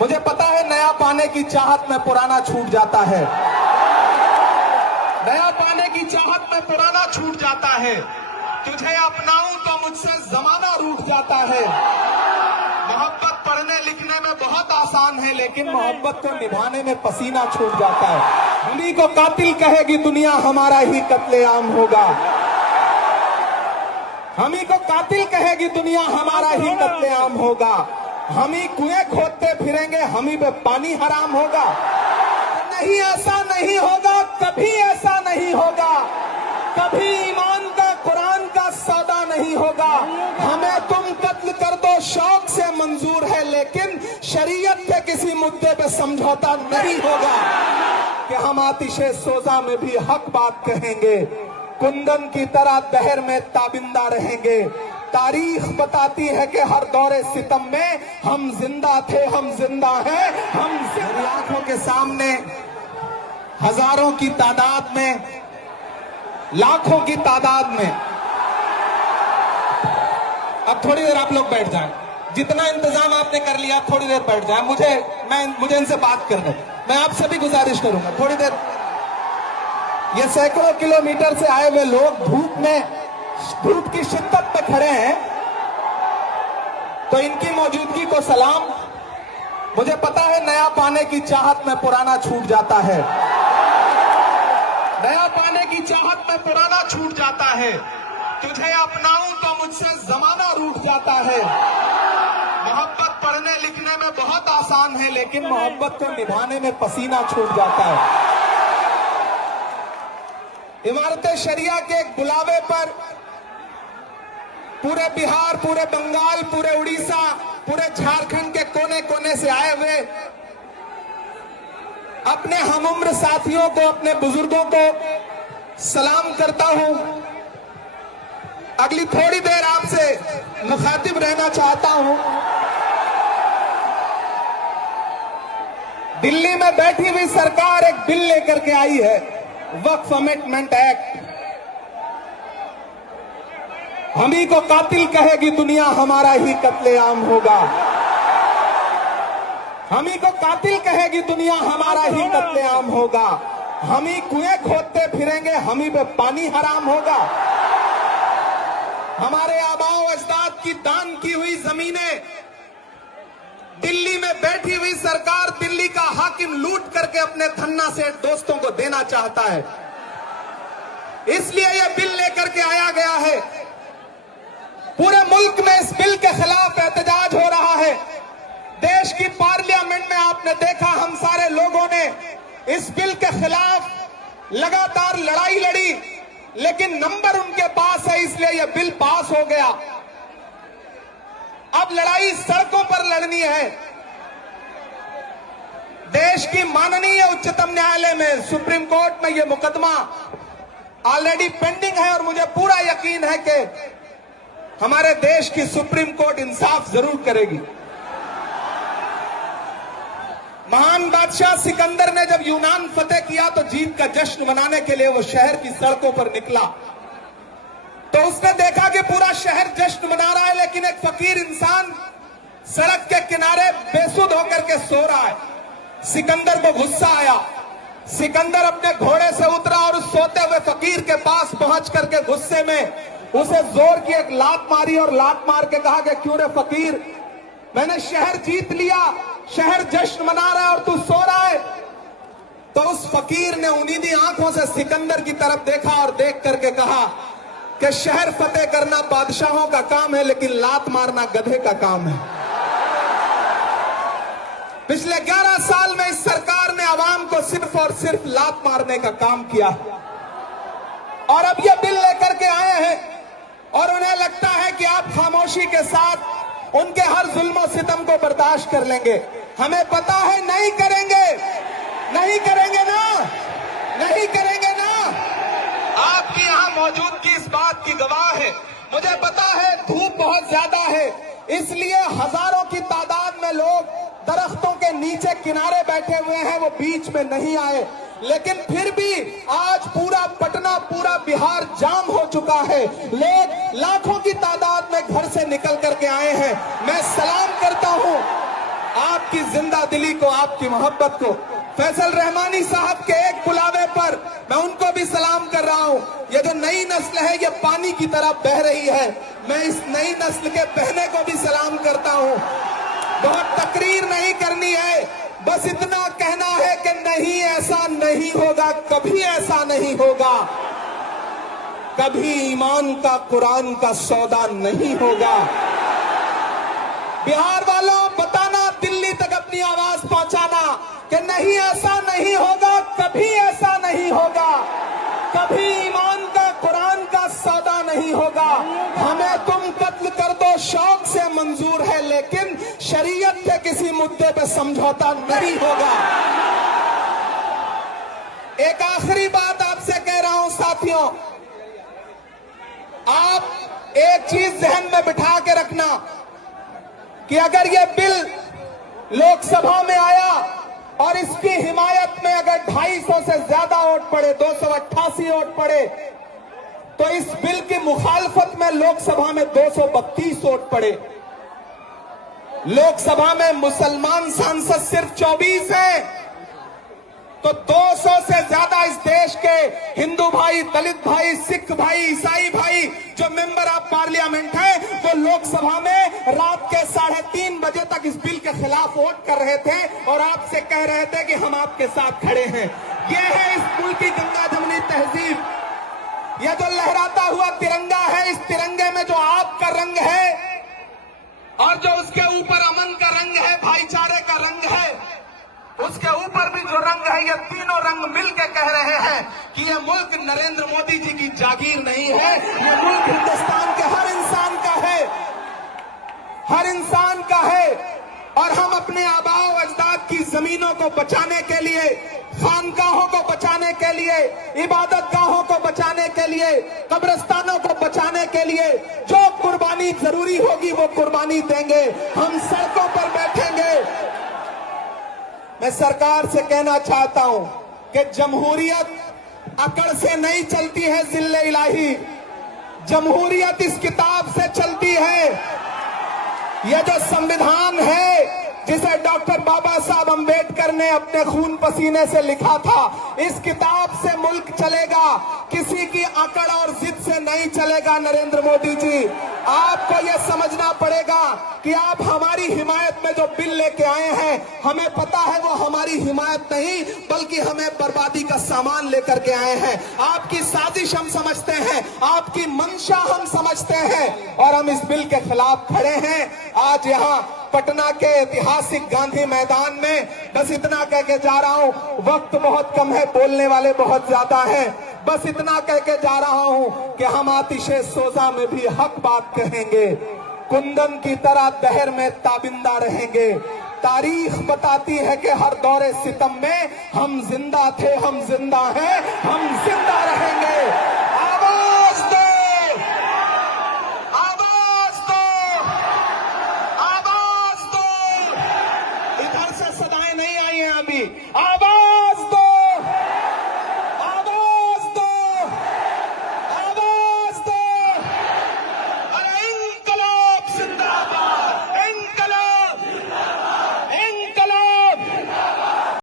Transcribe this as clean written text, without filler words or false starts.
मुझे पता है नया पाने की चाहत में पुराना छूट जाता है, नया पाने की चाहत में पुराना छूट जाता है। तुझे अपनाऊं तो मुझसे जमाना रूठ जाता है। मोहब्बत पढ़ने लिखने में बहुत आसान है, लेकिन मोहब्बत को निभाने में पसीना छूट जाता है। उन्हीं को कातिल कहेगी दुनिया, हमारा ही कत्लेआम होगा। हम ही को कातिल कहेगी दुनिया, हमारा ही कत्लेआम होगा। हम ही कुएं खोदते फिरेंगे, हम ही पे पानी हराम होगा। नहीं, ऐसा नहीं होगा, कभी ऐसा नहीं होगा। कभी ईमान का कुरान का सौदा नहीं होगा। हमें तुम कत्ल कर दो शौक से मंजूर है, लेकिन शरीयत के किसी मुद्दे पे समझौता नहीं होगा कि हम आतिशे सोजा में भी हक बात कहेंगे, कुंदन की तरह दहर में ताबिंदा रहेंगे। तारीख बताती है कि हर दौरे सितम में हम जिंदा थे, हम जिंदा हैं, हम आंखों के सामने हजारों की तादाद में, लाखों की तादाद में। अब थोड़ी देर आप लोग बैठ जाएं, जितना इंतजाम आपने कर लिया थोड़ी देर बैठ जाएं। मुझे इनसे बात करने, मैं आपसे भी गुजारिश करूंगा थोड़ी देर। ये सैकड़ों किलोमीटर से आए हुए लोग धूप में, धूप की शिद्दत में खड़े हैं, तो इनकी मौजूदगी को सलाम। मुझे पता है नया पाने की चाहत में पुराना छूट जाता है, नया पाने की चाहत में पुराना छूट जाता है। तुझे अपनाऊं तो मुझसे जमाना रूठ जाता है। मोहब्बत पढ़ने लिखने में बहुत आसान है, लेकिन मोहब्बत को निभाने में पसीना छूट जाता है। इमारत शरिया के एक बुलावे पर पूरे बिहार, पूरे बंगाल, पूरे उड़ीसा, पूरे झारखंड के कोने कोने से आए हुए अपने हमउम्र साथियों को, अपने बुजुर्गों को सलाम करता हूं। अगली थोड़ी देर आपसे मुखातिब रहना चाहता हूं। दिल्ली में बैठी हुई सरकार एक बिल लेकर के आई है, वक्फ अमेंडमेंट एक्ट। हम ही को कातिल कहेगी दुनिया, हमारा ही कत्लेआम होगा। हम ही को कातिल कहेगी दुनिया, हमारा ही कत्लेआम होगा। हम ही कुएं खोदते फिरेंगे, हम ही पे पानी हराम होगा। हमारे आबाओ अजदाद की दान की हुई जमीनें दिल्ली में बैठी हुई सरकार, दिल्ली का हाकिम लूट करके अपने धन्ना से दोस्तों को देना चाहता है। इसलिए यह बिल लेकर के आया गया है। पूरे मुल्क में इस बिल के खिलाफ एहतजाज हो रहा है। देश की पार्लियामेंट में आपने देखा, हम सारे लोगों ने इस बिल के खिलाफ लगातार लड़ाई लड़ी, लेकिन नंबर उनके पास है, इसलिए यह बिल पास हो गया। अब लड़ाई सड़कों पर लड़नी है। देश की माननीय उच्चतम न्यायालय में, सुप्रीम कोर्ट में यह मुकदमा ऑलरेडी पेंडिंग है, और मुझे पूरा यकीन है कि हमारे देश की सुप्रीम कोर्ट इंसाफ जरूर करेगी। महान बादशाह सिकंदर ने जब यूनान फतेह किया तो जीत का जश्न मनाने के लिए वो शहर की सड़कों पर निकला, तो उसने देखा कि पूरा शहर जश्न मना रहा है, लेकिन एक फकीर इंसान सड़क के किनारे बेसुध होकर के सो रहा है। सिकंदर को गुस्सा आया। सिकंदर अपने घोड़े से उतरा और उस सोते हुए फकीर के पास पहुंच करके गुस्से में उसे जोर की एक लात मारी, और लात मार के कहा कि क्यों रे फकीर, मैंने शहर जीत लिया, शहर जश्न मना रहा है और तू सो रहा है। तो उस फकीर ने उन्नीदी आंखों से सिकंदर की तरफ देखा और देख करके कहा कि शहर फतेह करना बादशाहों का काम है, लेकिन लात मारना गधे का काम है। पिछले 11 साल में इस सरकार ने आवाम को सिर्फ और सिर्फ लात मारने का काम किया, और अब ये बिल लेकर के आए हैं, और उन्हें लगता है कि आप खामोशी के साथ उनके हर जुल्म सितम को बर्दाश्त कर लेंगे। हमें पता है नहीं करेंगे, नहीं करेंगे ना, नहीं करेंगे ना। आपकी यहां मौजूदगी इस बात की गवाह है। मुझे पता है धूप बहुत ज्यादा है, इसलिए हजारों की तादाद में लोग दरख्तों के नीचे किनारे बैठे हुए हैं, वो बीच में नहीं आए। लेकिन फिर भी आज पूरा पटना, पूरा बिहार जाम हो चुका है। लोग लाखों की तादाद में घर से निकल करके आए हैं। मैं सलाम करता हूं आपकी जिंदा दिली को, आपकी मोहब्बत को। फैसल रहमानी साहब के एक बुलावे पर मैं उनको भी सलाम कर रहा हूं। ये जो नई नस्ल है ये पानी की तरह बह रही है, मैं इस नई नस्ल के बहने को भी सलाम करता हूं। बहुत तकरीर नहीं करनी है, बस इतना कहना है कि नहीं, ऐसा नहीं होगा, कभी ऐसा नहीं होगा, कभी ईमान का कुरान का सौदा नहीं होगा। बिहार वालों, बताना, दिल्ली तक अपनी आवाज पहुंचाना कि नहीं, ऐसा नहीं होगा, कभी ऐसा नहीं होगा, कभी ईमान का कुरान का सौदा नहीं होगा। हमें तुम कत्ल कर दो शौक से मंजूर है, लेकिन शरीयत के किसी मुद्दे पे समझौता नहीं होगा। एक आखिरी बात आपसे कह रहा हूं साथियों, आप एक चीज जहन में बिठा के रखना कि अगर ये बिल लोकसभा में आया और इसकी हिमायत में अगर 250 से ज्यादा वोट पड़े, 288 वोट पड़े, तो इस बिल की मुखालफत में लोकसभा में 232 वोट पड़े। लोकसभा में मुसलमान सांसद सिर्फ 24 हैं, तो 200 से ज्यादा इस देश के हिंदू भाई, दलित भाई, सिख भाई, ईसाई भाई जो मेंबर ऑफ पार्लियामेंट हैं, वो लोकसभा में रात के 3:30 बजे तक इस बिल के खिलाफ वोट कर रहे थे और आपसे कह रहे थे कि हम आपके साथ खड़े हैं। ये है इस मुल्क की गंगा जमनी तहजीब। यह जो लहराता हुआ तिरंगा है, इस तिरंगे में जो आपका रंग है और जो उसके ऊपर अमन का रंग है, भाईचारे का रंग है, उसके ऊपर भी जो रंग है, ये तीनों रंग मिलकर कह रहे हैं कि ये मुल्क नरेंद्र मोदी जी की जागीर नहीं है, ये मुल्क हिंदुस्तान के हर इंसान का है, हर इंसान का है। और हम अपने आबाओ अजदाद की जमीनों को बचाने के लिए, खानकाहों को बचाने के लिए, इबादत गाहों को बचाने के लिए, कब्रिस्तानों को बचाने के लिए जो कुर्बानी जरूरी होगी वो कुर्बानी देंगे। हम सड़कों पर बैठेंगे। मैं सरकार से कहना चाहता हूं कि जमहूरियत अकड़ से नहीं चलती है जिल्ले इलाही, जमहूरियत इस किताब से चलती है। यह जो संविधान है जिसे डॉक्टर बाबा साहब अंबेडकर ने अपने खून पसीने से लिखा था, इस किताब से मुल्क चलेगा, किसी की अकड़ और जिद से नहीं चलेगा। नरेंद्र मोदी जी, आपको यह समझना पड़ेगा कि आप हमारी हिमायत में जो बिल लेके आए हैं, हमें पता है वो हमारी हिमायत नहीं बल्कि हमें बर्बादी का सामान लेकर के आए हैं। आपकी साजिश हम समझते हैं, आपकी मंशा हम समझते हैं और हम इस बिल के खिलाफ खड़े हैं। आज यहाँ पटना के ऐतिहासिक गांधी मैदान में बस इतना कह के जा रहा हूं, वक्त बहुत कम है, बोलने वाले बहुत ज्यादा हैं। बस इतना कह के जा रहा हूं कि हम आतिशे सोजा में भी हक बात कहेंगे, कुंदन की तरह दहर में ताबिंदा रहेंगे। तारीख बताती है कि हर दौरे सितम में हम जिंदा थे, हम जिंदा हैं, हम जिंदा रहेंगे।